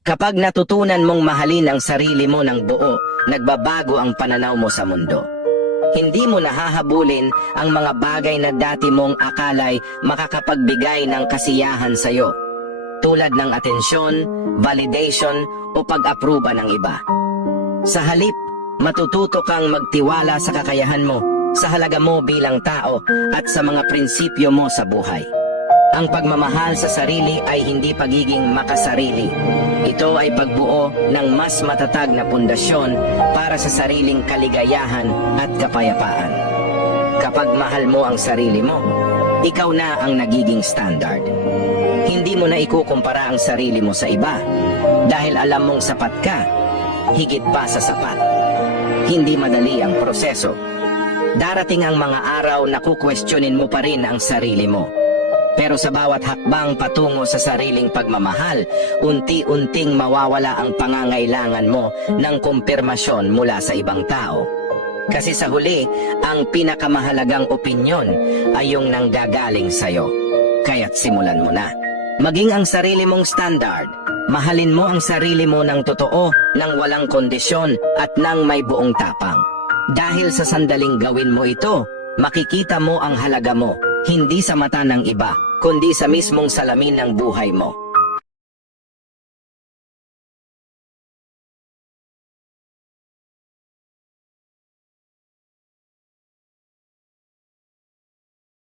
Kapag natutunan mong mahalin ang sarili mo ng buo, nagbabago ang pananaw mo sa mundo. Hindi mo nahahabulin ang mga bagay na dati mong akalay makakapagbigay ng kasiyahan sa'yo. Tulad ng atensyon, validation o pag-aproba ng iba. Sa halip, matututo kang magtiwala sa kakayahan mo, sa halaga mo bilang tao at sa mga prinsipyo mo sa buhay. Ang pagmamahal sa sarili ay hindi pagiging makasarili. Ito ay pagbuo ng mas matatag na pundasyon para sa sariling kaligayahan at kapayapaan. Kapag mahal mo ang sarili mo, ikaw na ang nagiging standard. Hindi mo na ikukumpara ang sarili mo sa iba dahil alam mong sapat ka, higit pa sa sapat. Hindi madali ang proseso. Darating ang mga araw na kukwestiyonin mo pa rin ang sarili mo. Pero sa bawat hakbang patungo sa sariling pagmamahal, unti-unting mawawala ang pangangailangan mo ng kumpirmasyon mula sa ibang tao. Kasi sa huli, ang pinakamahalagang opinyon ay yung nanggagaling sa'yo. Kaya't simulan mo na. Maging ang sarili mong standard. Mahalin mo ang sarili mo ng totoo, ng walang kondisyon at ng may buong tapang. Dahil sa sandaling gawin mo ito, makikita mo ang halaga mo, hindi sa mata ng iba, kundi sa mismong salamin ng buhay mo.